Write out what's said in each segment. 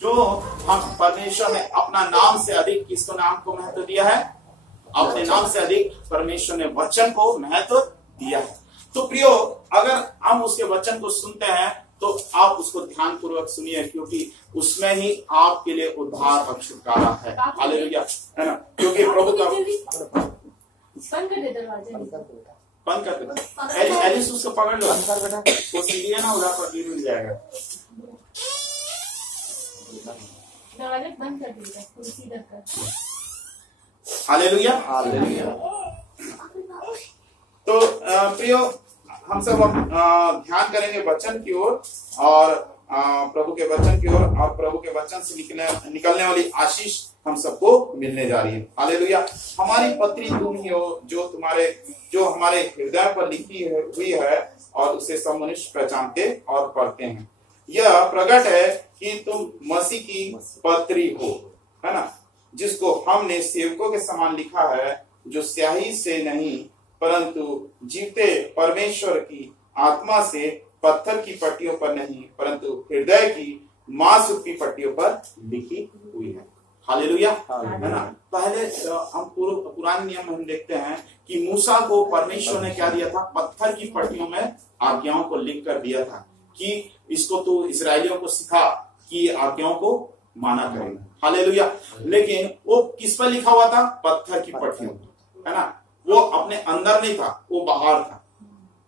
जो हम परमेश्वर ने अपना नाम से अधिक किसको नाम को महत्व दिया है? अपने नाम से अधिक परमेश्वर ने वचन को महत्व दिया है। तो प्रियो, अगर हम उसके वचन को सुनते हैं तो आप उसको ध्यान पूर्वक सुनिए, क्योंकि उसमें ही आपके लिए उद्धार और छुटकारा है। हालेलुया, है ना? क्योंकि प्रभु का बंद कर दे, एलिस उसको पकड़ लो, वो सीढ़ी है ना, उधर पर गिर मिल जाएगा। बंद कर दीजिए। Hallelujah, hallelujah. तो प्रियो, हम सब ध्यान करेंगे वचन की ओर और प्रभु के वचन की ओर, और प्रभु के वचन से निकलने वाली आशीष हम सबको मिलने जा रही है। हालेलुया। हमारी पत्री तुम ही हो जो हमारे हृदय पर लिखी हुई है और उसे सब मनुष्य पहचानते और पढ़ते हैं। यह प्रकट है कि तुम मसीह की पत्री हो, है ना, जिसको हमने सेवकों के समान लिखा है, जो स्याही से नहीं परंतु जीवते परमेश्वर की आत्मा से पत्थर की पट्टियों पर नहीं परंतु हृदय की मांस की पट्टियों पर लिखी हुई है। हालेलुया, है ना। पहले हम पुराने नियम में हम देखते हैं कि मूसा को परमेश्वर ने क्या दिया था? पत्थर की पट्टियों में आज्ञाओं को लिख कर दिया था कि इसको तू इस्राएलियों को सिखा कि आज्ञाओं को माना करेगा। हालेलुया। लेकिन वो किस पर लिखा हुआ था? पत्थर की पट्टियों, है ना। वो अपने अंदर नहीं था, वो बाहर था।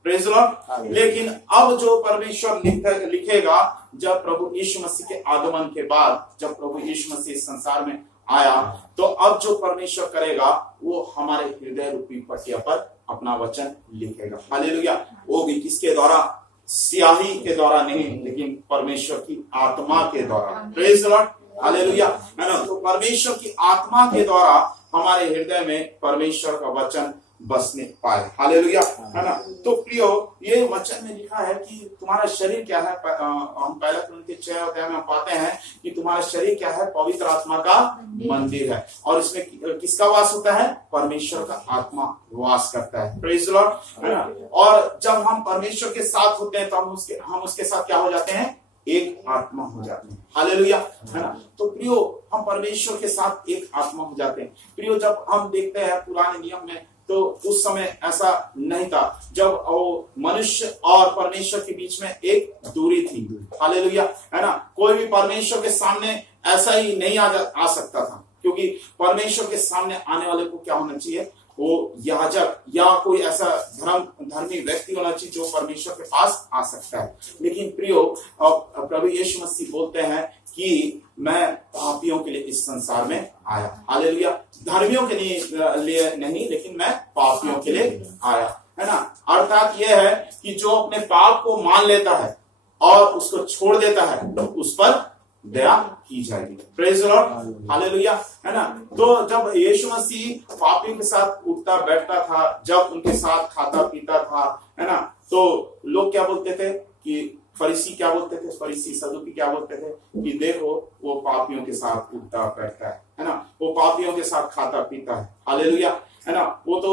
Praise the Lord. लेकिन अब जो परमेश्वर लिखेगा, जब प्रभु यीशु मसीह के आगमन के बाद, जब प्रभु यीशु मसीह इस संसार में आया, तो अब जो परमेश्वर करेगा वो हमारे हृदय रूपी पट्टिया पर अपना वचन लिखेगा। हालेलुया। वो भी किसके द्वारा? स्याही के द्वारा नहीं, लेकिन परमेश्वर की आत्मा के द्वारा। Praise the Lord. हालेलुया, है ना। तो परमेश्वर की आत्मा के द्वारा हमारे हृदय में परमेश्वर का वचन बसने पाए। हालेलुया, है ना। तो प्रियो, ये वचन में लिखा है कि तुम्हारा शरीर क्या है? हम पहला कुरिन्थियों 6 अध्याय में पाते हैं कि तुम्हारा शरीर क्या है? पवित्र आत्मा का मंदिर है, और इसमें किसका वास होता है? परमेश्वर का आत्मा वास करता है। प्रेज़ द लॉर्ड, है ना। और जब हम परमेश्वर के साथ होते हैं तो हम उसके साथ क्या हो जाते हैं? एक आत्मा हो जाते हैं। हालेलुया, है ना। तो प्रियो, हम परमेश्वर के साथ एक आत्मा हो जाते हैं। प्रियो, जब हम देखते हैं पुराने नियम में, तो उस समय ऐसा नहीं था, जब वो मनुष्य और परमेश्वर के बीच में एक दूरी थी। हालेलुया, है ना। कोई भी परमेश्वर के सामने ऐसा ही नहीं आ सकता था, क्योंकि परमेश्वर के सामने आने वाले को क्या होना चाहिए? वो याजक या कोई ऐसा धर्मी व्यक्ति होना चाहिए जो परमेश्वर के पास आ सकता है। लेकिन प्रियो, प्रभु यीशु मसीह बोलते हैं कि मैं पापियों के लिए इस संसार में आया। हालेलुया। धर्मियों के लिए नहीं, लेकिन मैं पापियों के लिए आया, है ना। अर्थात यह है कि जो अपने पाप को मान लेता है और उसको छोड़ देता है, तो उस पर दया की जाएगी। Praise the Lord. हालेलुया, है ना। तो जब यीशु मसीह पापियों के साथ उठता बैठता था, जब उनके साथ खाता पीता था, है ना, तो लोग क्या बोलते थे? कि फरीसी क्या बोलते थे? फरीसी सदूकी क्या बोलते थे? कि देखो, वो पापियों के साथ उठता बैठता है ना, वो पापियों के साथ खाता पीता है। हालेलुया, है ना। वो तो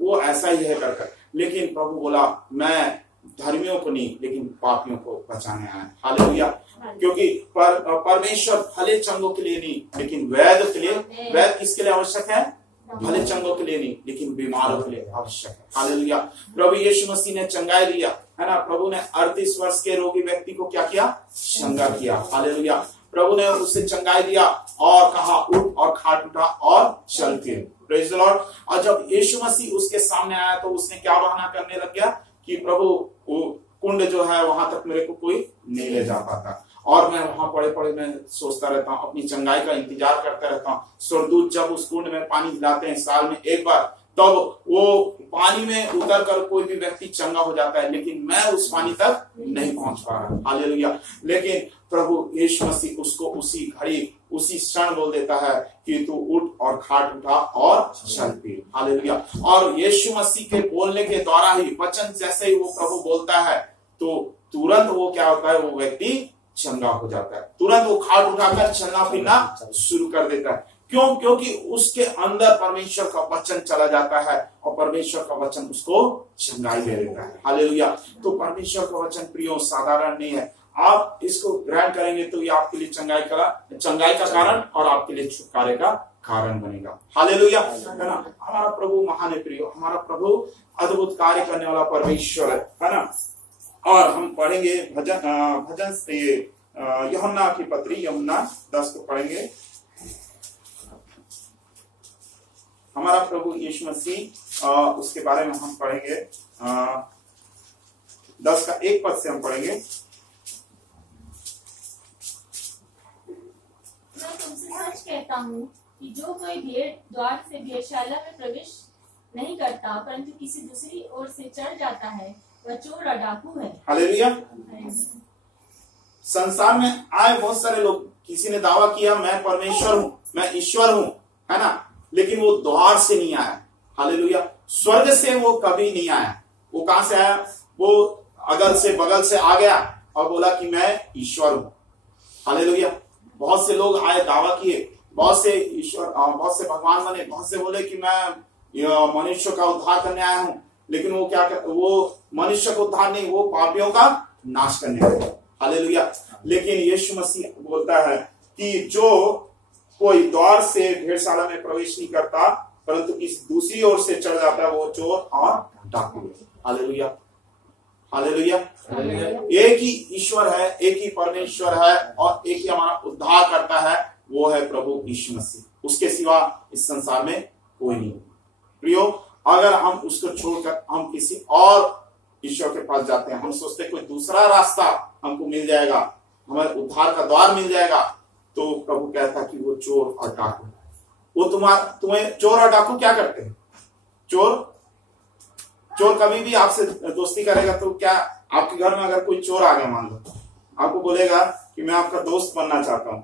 वो ऐसा ही है करकर। लेकिन प्रभु बोला, मैं धर्मियों को नहीं, लेकिन पापियों को बचाने आया। हालेलुया। क्योंकि परमेश्वर भले चंगों के लिए नहीं, लेकिन वैध के लिए। वैध किसके लिए आवश्यक है? भले चंगों के लिए नहीं, लेकिन बीमारों के लिए आवश्यक है। हालेलुया। प्रभु यीशु मसीह ने चंगाई दिया, है ना। प्रभु ने 38 वर्ष के रोगी व्यक्ति को क्या किया? चंगा किया। हालेलुया। प्रभु ने उससे चंगाई दिया और कहा, उठ और खाट उठा और चल फिर। Praise the Lord. और जब यीशु मसीह उसके सामने आया तो उसने क्या बहाना करने लग गया कि प्रभु, वो कुंड जो है वहां तक मेरे को कोई नहीं ले जा पाता, और मैं वहां पड़े पड़े मैं सोचता रहता हूँ, अपनी चंगाई का इंतजार करता रहता हूँ। स्वर्गदूत जब उस कुंड में पानी हिलाते हैं साल में एक बार, तब वो पानी में उतर कर कोई भी व्यक्ति चंगा हो जाता है, लेकिन मैं उस पानी तक नहीं पहुंच पा रहा। हालेलुया। लेकिन प्रभु यीशु मसीह उसको उसी घड़ी, उसी क्षण बोल देता है कि तू उठ और खाट उठा और चल फिर। हालेलुया। और यीशु मसीह के बोलने के द्वारा ही, वचन जैसे ही वो प्रभु बोलता है, तो तुरंत वो क्या होता है? वो व्यक्ति चंगा हो जाता है। तुरंत वो खाट उठाकर चलना फिरना शुरू कर देता है। क्यों? क्योंकि उसके अंदर परमेश्वर का वचन चला जाता है और परमेश्वर का वचन उसको चंगाई दे देता है। हालेलुया। तो परमेश्वर का वचन प्रियो साधारण नहीं है। आप इसको ग्रहण करेंगे तो ये आपके लिए चंगाई का कारण और आपके लिए छुटकारे का कारण बनेगा। हालेलुया, है ना। हमारा प्रभु महान है प्रियो, हमारा प्रभु अद्भुत कार्य करने वाला परमेश्वर है ना। और हम पढ़ेंगे भजन से यूहन्ना की पत्री यूहन्ना 10 को पढ़ेंगे। हमारा प्रभु यीशु मसीह उसके बारे में हम पढ़ेंगे 10 का 1 पद से हम पढ़ेंगे। मैं तुमसे सच कहता हूँ कि जो कोई भेड़ द्वार से भेड़शाला में प्रवेश नहीं करता परंतु किसी दूसरी ओर से चढ़ जाता है वह चोर और डाकू है। हालेलुया। संसार में आए बहुत सारे लोग, किसी ने दावा किया मैं परमेश्वर हूं, मैं ईश्वर हूं, है ना, लेकिन वो द्वार से नहीं आया। हालेलुया। स्वर्ग से वो कभी नहीं आया। वो कहां से आया? वो अगल से बगल से आ गया और बोला कि मैं ईश्वर हूं। हालेलुया। बहुत से लोग आए, दावा किए, बहुत से ईश्वर, बहुत से भगवान बने, बहुत से बोले कि मैं मनुष्य का उद्धार करने आया हूं, लेकिन वो क्या कर, वो मनुष्य का उद्धार नहीं, वो पापियों का नाश करने आया। हालेलुया। लेकिन यीशु मसीह बोलता है कि जो कोई द्वार से भेड़शाला में प्रवेश नहीं करता परंतु इस दूसरी ओर से चढ़ जाता है वो चोर और डाकू है। Hallelujah, hallelujah. एक ही ईश्वर है, एक ही परमेश्वर है और एक ही हमारा उद्धार करता है, वो है प्रभु यीशु मसीह। उसके सिवा इस संसार में कोई नहीं। प्रियो, अगर हम उसको छोड़कर हम किसी और ईश्वर के पास जाते हैं, हम सोचते कोई दूसरा रास्ता हमको मिल जाएगा, हमें उद्धार का द्वार मिल जाएगा, तो प्रभु कहता कि वो चोर और डाकू। वो तुम्हें चोर और डाकू क्या करते हैं? चोर कभी भी आपसे दोस्ती करेगा तो क्या आपके घर में अगर कोई चोर आ गया, मान लो, आपको बोलेगा कि मैं आपका दोस्त बनना चाहता हूं,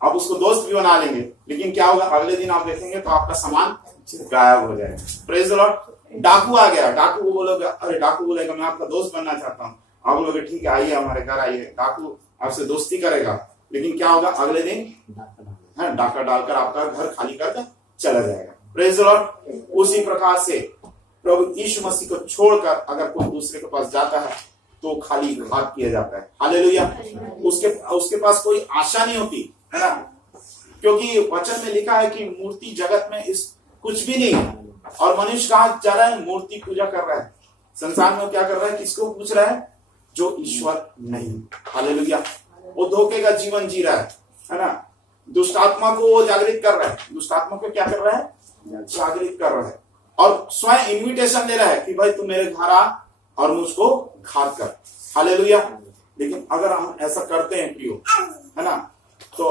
आप उसको दोस्त भी बना लेंगे, लेकिन क्या होगा? अगले दिन आप देखेंगे तो आपका सामान गायब हो जाएगा। Praise the Lord. डाकू आ गया, डाकू को बोलोगे, अरे डाकू बोलेगा मैं आपका दोस्त बनना चाहता हूँ, आप बोलोगे ठीक है आइए हमारे घर आइए। डाकू आपसे दोस्ती करेगा, लेकिन क्या होगा? अगले दिन डाका डालकर आपका घर खाली कर चला जाएगा। Praise the Lord. उसी प्रकार से प्रभु यीशु मसीह को छोड़कर अगर कोई दूसरे के पास जाता है तो खाली घात किया जाता है। हालेलुया। उसके पास कोई आशा नहीं होती, है ना, क्योंकि वचन में लिखा है कि मूर्ति जगत में इस कुछ भी नहीं, और मनुष्य कहां जा रहा है? मूर्ति पूजा कर रहा है। संसार में क्या कर रहा है? किसको पूछ रहा है? जो ईश्वर नहीं। हालेलुया। वो धोखे का जीवन जी रहा है ना। दुष्ट आत्मा को वो जागृत कर रहा है। दुष्ट आत्मा को क्या कर रहा है? जागृत कर रहा है, और स्वयं इन्विटेशन दे रहा है कि भाई तू मेरे घर आ और मुझको घात कर। हालेलुया। लेकिन अगर हम ऐसा करते हैं प्रियो, है ना, तो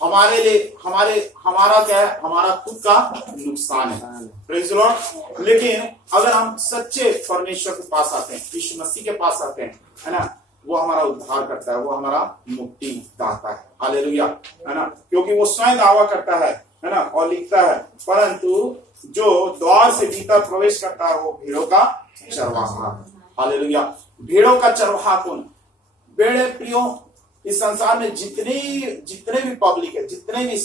हमारे लिए हमारा क्या है? हमारा खुद का नुकसान है। Praise the Lord. लेकिन अगर हम सच्चे परमेश्वर के पास आते हैं, यीशु मसीह के पास आते हैं, है ना, वो हमारा उद्धार करता है, वो हमारा मुक्ति दाता है। हालेलुया, है ना, क्योंकि वो स्वयं दावा करता है ना, और लिखता है परंतु जो द्वार से भीतर प्रवेश करता है वो भेड़ों का चरवाहा। हालेलुया। भेड़ों का चरवाहा कौन? भेड़े प्रियो, इस संसार में जितने भी पब्लिक है, जितने भी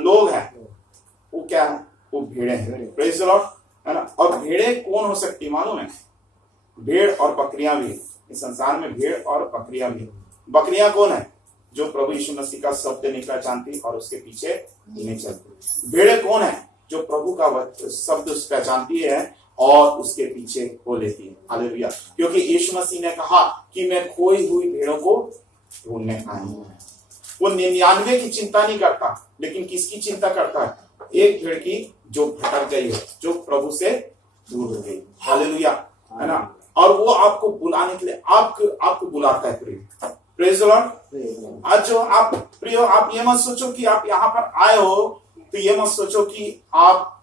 लोग हैं, वो क्या है? वो भेड़े हैं। प्रेज़ द लॉर्ड, है ना। और भेड़े कौन हो सकती मालूम है? भेड़ और बकरियां भी। इस संसार में भेड़ और बकरियां भी। बकरियां कौन है? जो प्रभु यीशु मसीह का शब्द नहीं पहचानती और उसके पीछे नहीं चलती। भेड़े कौन है? जो प्रभु का शब्द पहचानती है और उसके पीछे हो लेती है। हालेलुया। क्योंकि यीशु मसीह ने कहा कि मैं खोई हुई भेड़ों को ढूंढने आया हूं। वो 99 की चिंता नहीं करता, लेकिन किसकी चिंता करता है? एक भेड़ की जो भटक गई है, जो प्रभु से दूर हो गई। हालेलुया, है ना। और वो आपको बुलाने के लिए आपको बुलाता है प्रिय। Praise the Lord. आज जो आप प्रियो, आप ये मत सोचो कि आप यहाँ पर आए हो, तो ये मत सोचो कि आप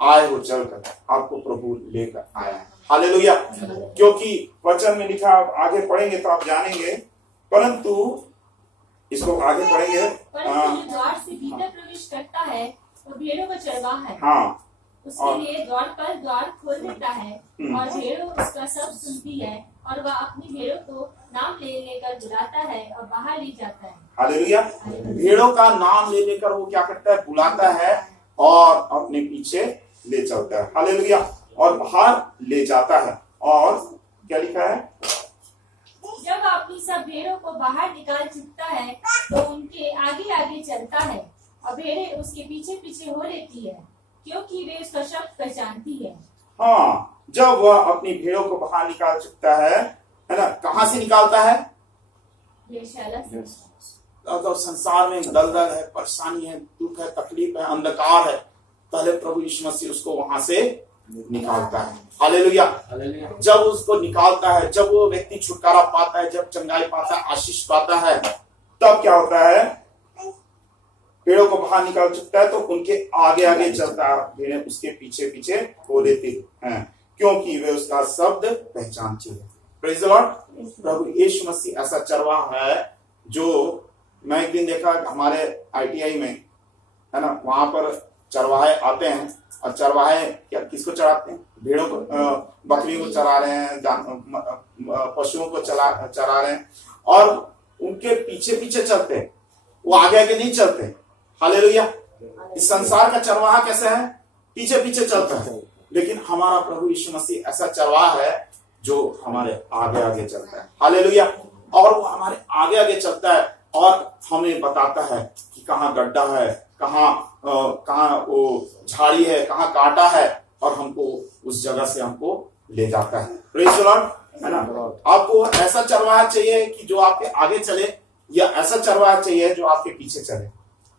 आए हो चलकर, आपको प्रभु लेकर आया है। हालेलुया। क्योंकि वचन में लिखा, आप आगे पढ़ेंगे तो आप जानेंगे, परंतु इसको आगे पढ़ेंगे। परंतु द्वार से भीतर प्रवेश करता है वो भेड़ों का चरवाहा है। हाँ, उसके लिए द्वार खोल देता है और भेड़ों उसका सब सुनती है और वह अपनी भेड़ों को नाम ले लेकर बुलाता है और बाहर ले जाता है। हालेलुया। भेड़ों का नाम ले लेकर वो क्या करता है? बुलाता है और अपने पीछे ले चलता है। हालेलुया। और बाहर ले जाता है। और क्या लिखा है? जब अपनी सब भेड़ों को बाहर निकाल चुकता है तो उनके आगे आगे चलता है और भेड़ें उसके पीछे पीछे हो लेती है, क्योंकि वे उसका शब्द पहचानती है। हाँ, जब वह अपनी भेड़ों को बाहर निकाल चुकता है ना, कहाँ से निकालता है? वेश्यालय से। तो संसार में दलदल है, परेशानी है, दुख है, तकलीफ है, अंधकार है, पहले प्रभु यीशु मसीह उसको वहां से निकालता है। हालेलुया। जब उसको निकालता है, जब वो व्यक्ति छुटकारा पाता है, जब चंगाई पाता है, आशीष पाता है, तब क्या होता है? पेड़ों को बाहर निकाल चुकता है तो उनके आगे आगे चलता है, भेड़ें उसके पीछे पीछे हो लेती हैं, क्योंकि वे उसका शब्द पहचानती है। Praise the Lord. प्रभु यीशु मसीह ऐसा चरवाहा है जो मैं एक दिन देखा हमारे ITI में, है ना, वहां पर चरवाहे आते हैं और चरवाहे क्या किसको चराते हैं? भेड़ों को, बकरियों को चरा रहे हैं, पशुओं को चरा रहे हैं और उनके पीछे पीछे चलते हैं, वो आगे आगे नहीं चलते। हालेलुया। इस संसार का चरवाहा कैसा है? पीछे पीछे चलता है, लेकिन हमारा प्रभु यीशु मसीह ऐसा चरवाहा है जो हमारे आगे आगे चलता है। हालेलुया। और वो हमारे आगे आगे चलता है और हमें बताता है कि कहाँ गड्ढा है, कहाँ वो झाड़ी है, कहाँ कांटा है, और हमको उस जगह से हमको ले जाता है। प्रेज़ द लॉर्ड, है ना। आपको ऐसा चरवाहा चाहिए कि जो आपके आगे चले, या ऐसा चरवाहा चाहिए जो आपके पीछे चले?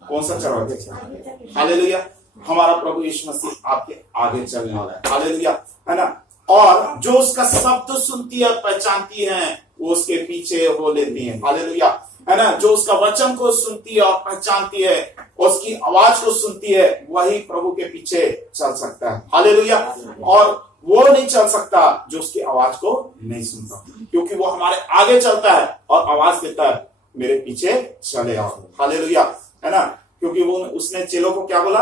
कौन सा चरवाहा चाहिए? हालेलुया। हमारा प्रभु यीशु मसीह आपके आगे चलने वाला है। हालेलुया, है ना। और जो उसका शब्द सुनती है, पहचानती है, वो उसके पीछे हो लेती है। हालेलुया, है ना। जो उसका वचन को सुनती है और पहचानती है, उसकी आवाज को सुनती है, वही प्रभु के पीछे चल सकता है। हालेलुया। और वो नहीं चल सकता जो उसकी आवाज को नहीं सुनता, क्योंकि वो हमारे आगे चलता है और आवाज देता है, मेरे पीछे चले आओ। हालेलुया, है ना। क्योंकि वो उसने चेलों को क्या बोला?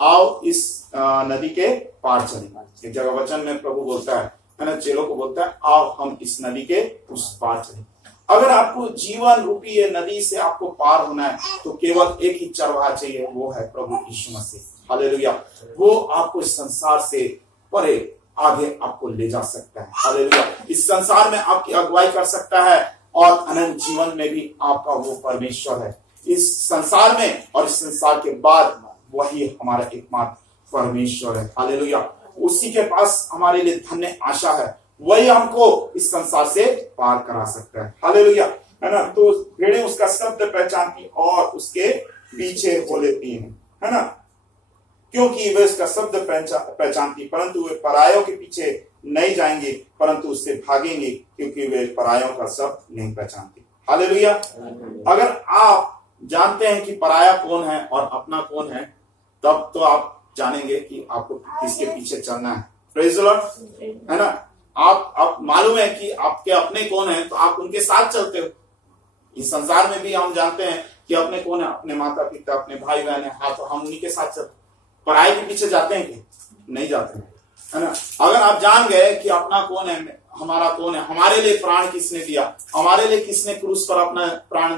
आओ इस नदी के पार चले। एक जगह वचन में प्रभु बोलता है ना, चेलों को बोलता है आओ हम इस नदी के उस पार चले। अगर आपको जीवन रूपी ये नदी से आपको पार होना है तो केवल एक ही चरवाहा चाहिए, वो है प्रभु यीशु मसीह। हालेलुया। वो आपको इस संसार से परे आगे आपको ले जा सकता है। हालेलुया। इस संसार में आपकी अगुवाई कर सकता है और अनंत जीवन में भी आपका वो परमेश्वर है। इस संसार में और इस संसार के बाद वही हमारा एकमात्र परमेश्वर है। हालेलुया। उसी के पास हमारे लिए धन्य आशा है, वही हमको इस संसार से पार करा सकता है। हालेलुया, है ना। तो भेड़ें उसका शब्द पहचानती और उसके पीछे हो लेती हैं, है ना, क्योंकि वे उसका शब्द पहचानती, परंतु वे परायों के पीछे नहीं जाएंगे, परंतु उससे भागेंगे, क्योंकि वे परायों का शब्द नहीं पहचानती। हालेलुया। अगर आप जानते हैं कि पराया कौन है और अपना कौन है, तब तो आप जानेंगे कि आपको किसके पीछे चलना है। प्रेज़ द लॉर्ड, है ना। आप मालूम है कि आपके अपने कौन है, तो आप उनके साथ चलते हो। इस संसार में भी हम जानते हैं कि अपने कौन है, अपने माता पिता, अपने भाई बहन है, हाँ, तो हम उन्हीं के साथ चलते। पराये के पीछे जाते हैं कि नहीं जाते हैं, है ना। अगर आप जान गए कि अपना कौन है, हमारा कौन है, हमारे लिए प्राण किसने दिया, हमारे लिए किसने क्रूस पर अपना प्राण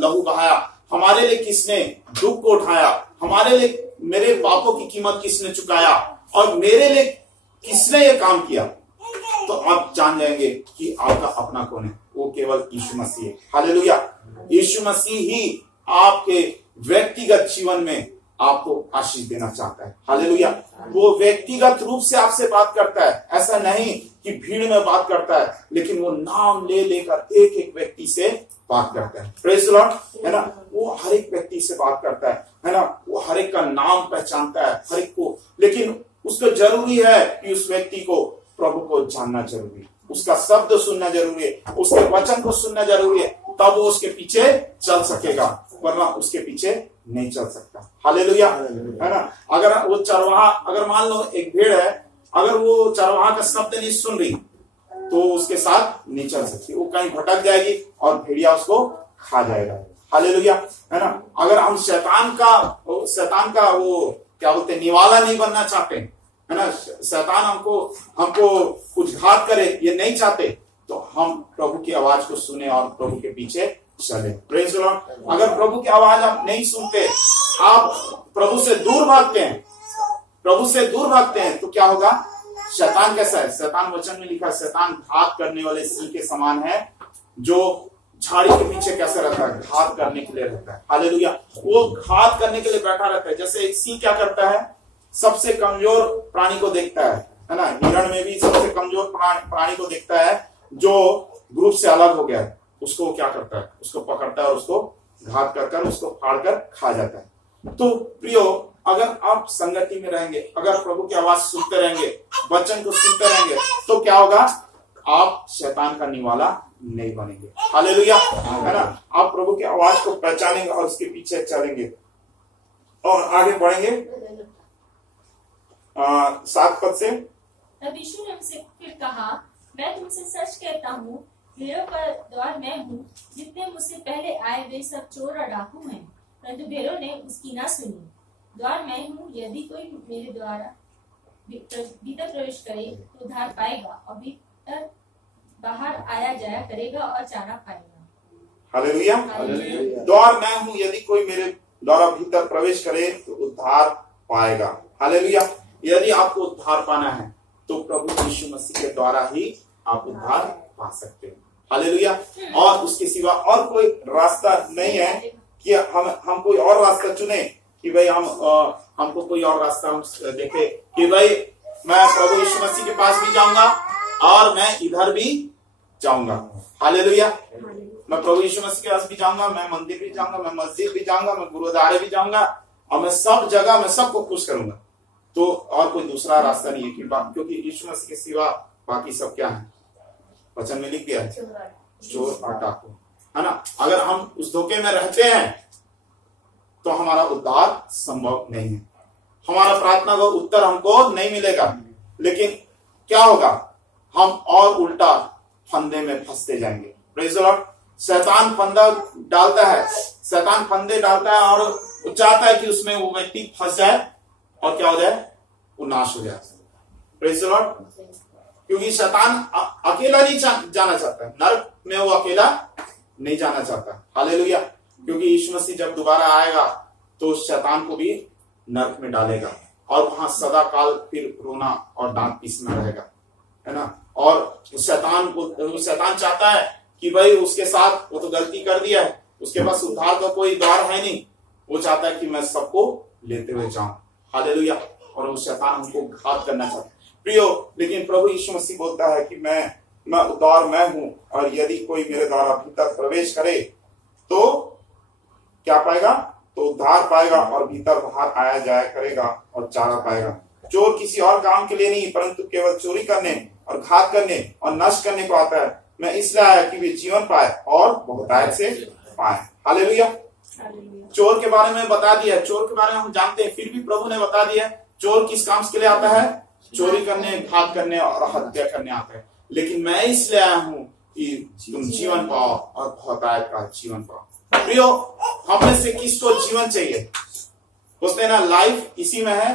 लहू बहाया, हमारे लिए किसने दुख को उठाया, हमारे लिए मेरे पापों की कीमत किसने चुकाया और मेरे लिए किसने ये काम किया, तो आप जान जाएंगे कि आपका अपना कौन है। वो केवल यीशु मसीह है। हालेलुया। यीशु मसीह ही आपके व्यक्तिगत जीवन में आपको आशीष देना चाहता है। हालेलुया। वो व्यक्तिगत रूप से आपसे बात करता है, ऐसा नहीं कि भीड़ में बात करता है, लेकिन वो नाम ले लेकर एक एक व्यक्ति से बात करता है। प्रेज़ द लॉर्ड, है ना। वो हर एक व्यक्ति से बात करता है ना। वो हर एक का नाम पहचानता है, हर एक को, लेकिन उसको जरूरी है कि उस व्यक्ति को प्रभु को जानना जरूरी है, उसका शब्द सुनना जरूरी है, उसके वचन को सुनना जरूरी है, तब वो उसके पीछे चल सकेगा, वरना उसके पीछे नहीं चल सकता। हालेलुया, है ना। अगर वो चरवाहा, अगर मान लो एक भेड़ है, अगर वो चरवाहा का शब्द नहीं सुन रही तो उसके साथ नहीं चल सकती, वो कहीं भटक जाएगी और भेड़िया उसको खा जाएगा। हालेलुया, है ना। अगर हम शैतान का वो क्या बोलते हैं, निवाला नहीं बनना चाहते, है ना, शैतान हमको कुछ घात करे ये नहीं चाहते, तो हम प्रभु की आवाज को सुने और प्रभु के पीछे चले। Praise the Lord. अगर प्रभु की आवाज आप नहीं सुनते, आप प्रभु से दूर भागते हैं, तो क्या होगा? शैतान कैसा है? शैतान वचन में लिखा है, शैतान घात करने वाले सिंह के समान है, जो झाड़ी के पीछे कैसे रहता है, घात करने के लिए रहता है। हालेलुया, वो घात करने के लिए बैठा रहता है। जैसे एक सिंह क्या करता है, सबसे कमजोर प्राणी को देखता है ना, हिरण में भी सबसे कमजोर प्राणी को देखता है जो ग्रुप से अलग हो गया है, उसको क्या करता है, उसको पकड़ता है और उसको घात कर उसको फाड़ कर खा जाता है। तो प्रियो, अगर आप संगति में रहेंगे, अगर प्रभु की आवाज सुनते रहेंगे, वचन को सुनते रहेंगे, तो क्या होगा, आप शैतान का निवाला नहीं बनेंगे। हालेलुया, है ना। आप प्रभु की आवाज को पहचानेंगे और उसके पीछे चलेंगे और आगे बढ़ेंगे। 7 पद से, तब यीशु ने उनसे फिर कहा, मैं तुमसे सच कहता हूँ, भेड़ों का द्वार मैं हूँ। जितने मुझसे पहले आए वे सब चोर और डाकू हैं, परंतु भेड़ों ने उसकी न सुनी। द्वार मैं हूँ, यदि कोई मेरे द्वारा भीतर प्रवेश करे तो उद्धार पाएगा और भीतर बाहर आया जाया करेगा और चारा पाएगा। हालेलुया, द्वार मैं हूँ, यदि कोई मेरे द्वारा भीतर प्रवेश करे तो उद्धार पाएगा। हालेलुया, यदि आपको उद्धार पाना है तो प्रभु यीशु मसीह के द्वारा ही आप उद्धार पा सकते हैं। हालेलुया, और उसके सिवा और कोई रास्ता नहीं है कि हम कोई और रास्ता चुने कि भाई हमको कोई और रास्ता हम देखे कि भाई मैं प्रभु यीशु मसीह के पास भी जाऊंगा और मैं इधर भी जाऊंगा। हालेलुया, मैं प्रभु यीशु मसीह के पास भी जाऊंगा, मैं मंदिर भी जाऊंगा, मैं मस्जिद भी जाऊंगा, मैं गुरुद्वारे भी जाऊंगा और मैं सब जगह मैं सबको खुश करूंगा। तो और कोई दूसरा रास्ता नहीं है क्योंकि यीशु मसीह के सिवा बाकी सब क्या है, वचन में लिख दिया है, चोर और डाकू, है ना। अगर हम उस धोखे में रहते हैं तो हमारा उद्धार संभव नहीं है, हमारा प्रार्थना का उत्तर हमको नहीं मिलेगा। लेकिन क्या होगा, हम और उल्टा फंदे में फंसते जाएंगे। Praise the Lord. शैतान फंदा डालता है, शैतान फंदे डालता है और वो चाहता है कि उसमें वो व्यक्ति फंस जाए और क्या हो जाए, वो नाश हो जाए। Praise the Lord. क्योंकि शैतान अकेला नहीं जाना चाहता, नरक में वो अकेला नहीं जाना चाहता। हालेलुया, क्योंकि यीशु मसीह जब दोबारा आएगा तो शैतान को भी नरक में डालेगा और वहां सदा काल फिर रोना और दांत पीसना रहेगा, है ना। और शैतान चाहता है कि भाई उसके साथ वो तो गलती कर दिया है, उसके पास उद्धार का कोई द्वार है नहीं, वो चाहता है कि मैं सबको लेते हुए जाऊं। हालेलुया, और वो शैतान हमको घात करना चाहता है। प्रियो, लेकिन प्रभु यीशु मसीह बोलता है कि मैं उद्धार मैं हूं और यदि कोई मेरे द्वारा भीतर प्रवेश करे तो क्या पाएगा, तो उद्धार पाएगा और भीतर बाहर आया जाया करेगा और चारा पाएगा। चोर किसी और काम के लिए नहीं परंतु केवल चोरी करने और घात करने और नष्ट करने को आता है। मैं इसलिए आया कि वे जीवन पाए और बहुतायत से पाए। हालेलुया। चोर के बारे में बता दिया, चोर के बारे में हम जानते हैं, फिर भी प्रभु ने बता दिया चोर किस काम के लिए आता है, चोरी करने, घात करने और हत्या करने आता है। लेकिन मैं इसलिए आया हूं कि तुम जीवन पाओ और बहुतायत का जीवन पाओ। प्रियो, हम में से किसको जीवन चाहिए? बोलते हैं ना, लाइफ इसी में है,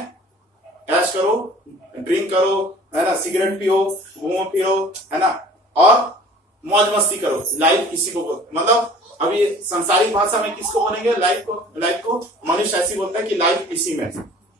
ऐश करो, ड्रिंक करो, है ना, सिगरेट पियो, घूमो फिरो, है ना, और मौज मस्ती करो। लाइफ किसी को मतलब अभी संसारिक भाषा में किसको बोलेंगे, लाइफ को मनुष्य ऐसी बोलता है कि लाइफ इसी में।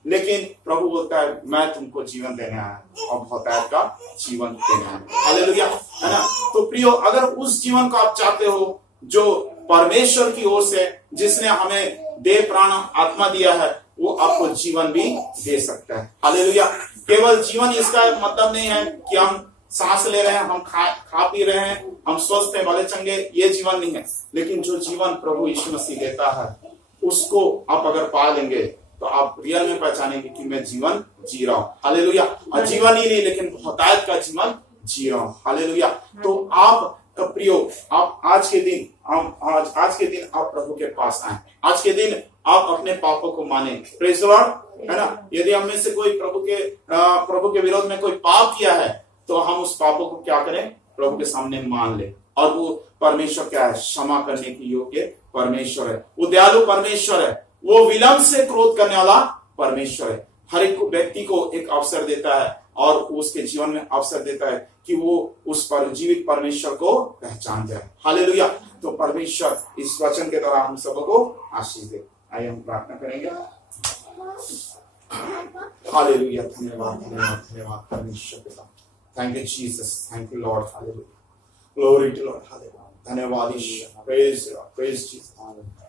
लेकिन प्रभु बोलता है मैं तुमको जीवन देने आया और बहुतायत का जीवन देने आया। हालेलुया, है ना। तो प्रियो, अगर उस जीवन को आप चाहते हो जो परमेश्वर की ओर से, जिसने हमें देह प्राण आत्मा दिया है, वो आपको जीवन भी दे सकता है। हालेलुया। केवल जीवन इसका मतलब नहीं है कि हम सांस ले रहे हैं, हम खा पी रहे हैं, हम स्वस्थ हैं, भले चंगे, ये जीवन नहीं है। लेकिन जो जीवन प्रभु यीशु मसीह देता है उसको आप अगर पा लेंगे तो आप रियल में पहचानेंगे कि मैं जीवन जी रहा हूं। हालेलुया। और जीवन ही नहीं लेकिन बहुतायत का जीवन जी रहा हूं। हालेलुया। तो आप प्रियो, आप आज के दिन आप प्रभु के पास आए, आज के दिन आप अपने पापों को माने। प्रेज़ द लॉर्ड, है ना। यदि हम में से कोई प्रभु के विरोध में कोई पाप किया है तो हम उस पापों को क्या करें, प्रभु के सामने मान ले। और वो परमेश्वर क्या है, क्षमा करने की योग्य परमेश्वर है, वो दयालु परमेश्वर है, वो विलंब से क्रोध करने वाला परमेश्वर है। हर एक व्यक्ति को एक अवसर देता है और उसके जीवन में अवसर देता है कि वो उस पर जीवित परमेश्वर को पहचान जाए। हालेलुया। तो परमेश्वर इस वचन के द्वारा हम सबको आशीष दे। आइए हम प्रार्थना करेंगे। हालेलुया। धन्यवाद धन्यवाद धन्यवाद परमेश्वर पिता। Thank you Jesus, thank you Lord. Hallelujah, glory to Lord. Hallelujah. धन्यवाद ईश्वर, प्रेज जी,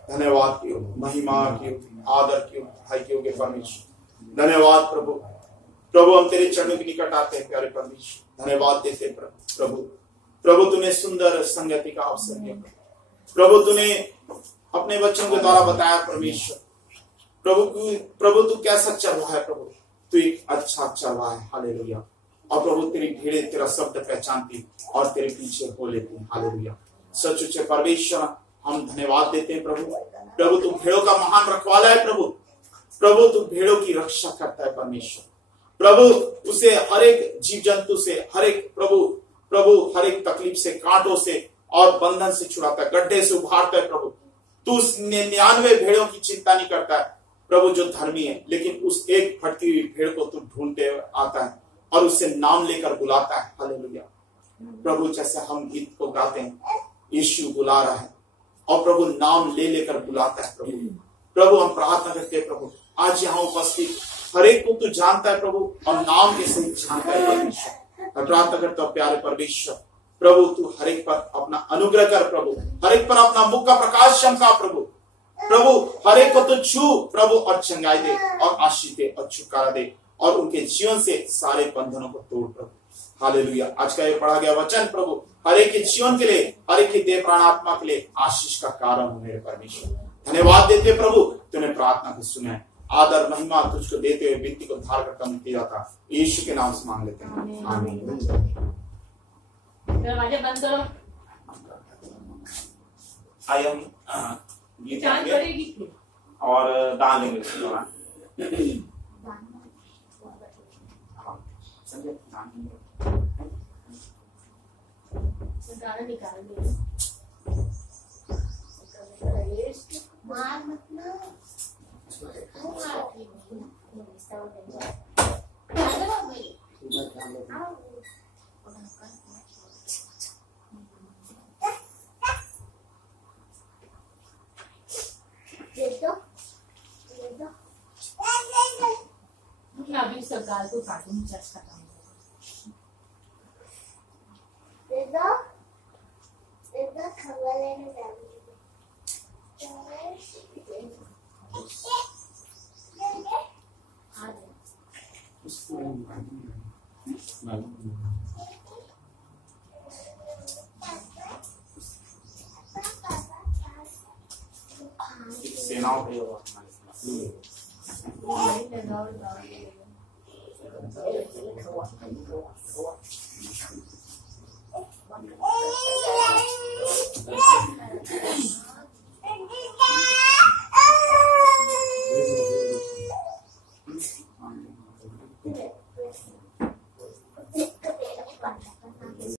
धन्यवाद क्यों, महिमा क्यों, आदर क्यों, भाई क्यों के परमेश्वर। धन्यवाद प्रभु, प्रभु हम तेरे चरणों के निकट आते हैं प्यारे परमेश्वर, धन्यवाद देते प्रभु। प्रभु तूने सुंदर संगति का अवसर दिया प्रभु, तूने अपने बच्चों के द्वारा बताया परमेश्वर। प्रभु तू कैसा चल रहा है प्रभु, तू एक अच्छा चल रहा है, हालेलुया। और प्रभु तेरी भीड़े तेरा शब्द पहचानती और तेरे पीछे हो लेती है, हालेलुया। सचमुच परमेश्वर हम धन्यवाद देते हैं प्रभु तू भेड़ों का महान रखवाला है प्रभु तू भेड़ों की रक्षा करता है परमेश्वर। प्रभु उसे हर एक जीव जंतु से, हर एक प्रभु हर एक तकलीफ से, कांटों से और बंधन से छुड़ाता है, गड्ढे से उभारता है प्रभु। तू उस 99 भेड़ों की चिंता नहीं करता है प्रभु जो धर्मी है, लेकिन उस एक भटकी हुई भेड़ को तू ढूंढते आता है और उससे नाम लेकर बुलाता है, हालेलुया। प्रभु जैसे हम गीत को गाते हैं, यीशु बुला रहा है और प्रभु नाम ले लेकर बुलाता है प्रभु हम प्रार्थना करते हैं प्रभु आज यहाँ उपस्थित हर एक को तू जानता है प्रभु और नाम के सहित जानता है परमेश्वर। मैं प्रार्थना करता हूँ प्यारे परमेश्वर, प्रभु तू हर एक पर अपना अनुग्रह कर प्रभु, हर एक पर अपना मुख का प्रकाश चमका प्रभु हर एक को तो छू प्रभु और चंगाई दे और आशीष दे और छुटकारा दे और उनके जीवन से सारे बंधनों को तोड़ प्रभु, हालेलुया। आज का ये पढ़ा गया वचन प्रभु हर एक के जीवन के लिए, हर एक के देह प्राण आत्मा के लिए आशीष का कारण हो मेरे परमेश्वर। धन्यवाद देते प्रभु तूने प्रार्थना को सुना है, आदर महिमा तुझको देते हुए विनती को धार कर कम किया जाता, यीशु के नाम से मांग लेते हैं, आमीन। दरवाजे बंद करो। आइए हम गीत करेगी और दान लेंगे इसके दौरान। गाना निकाल दो। मार मत ना। मैं अभी सब गाल को काटूंगी, चर्च का काम खबर लेने जाऊंगी। सेनाओं पे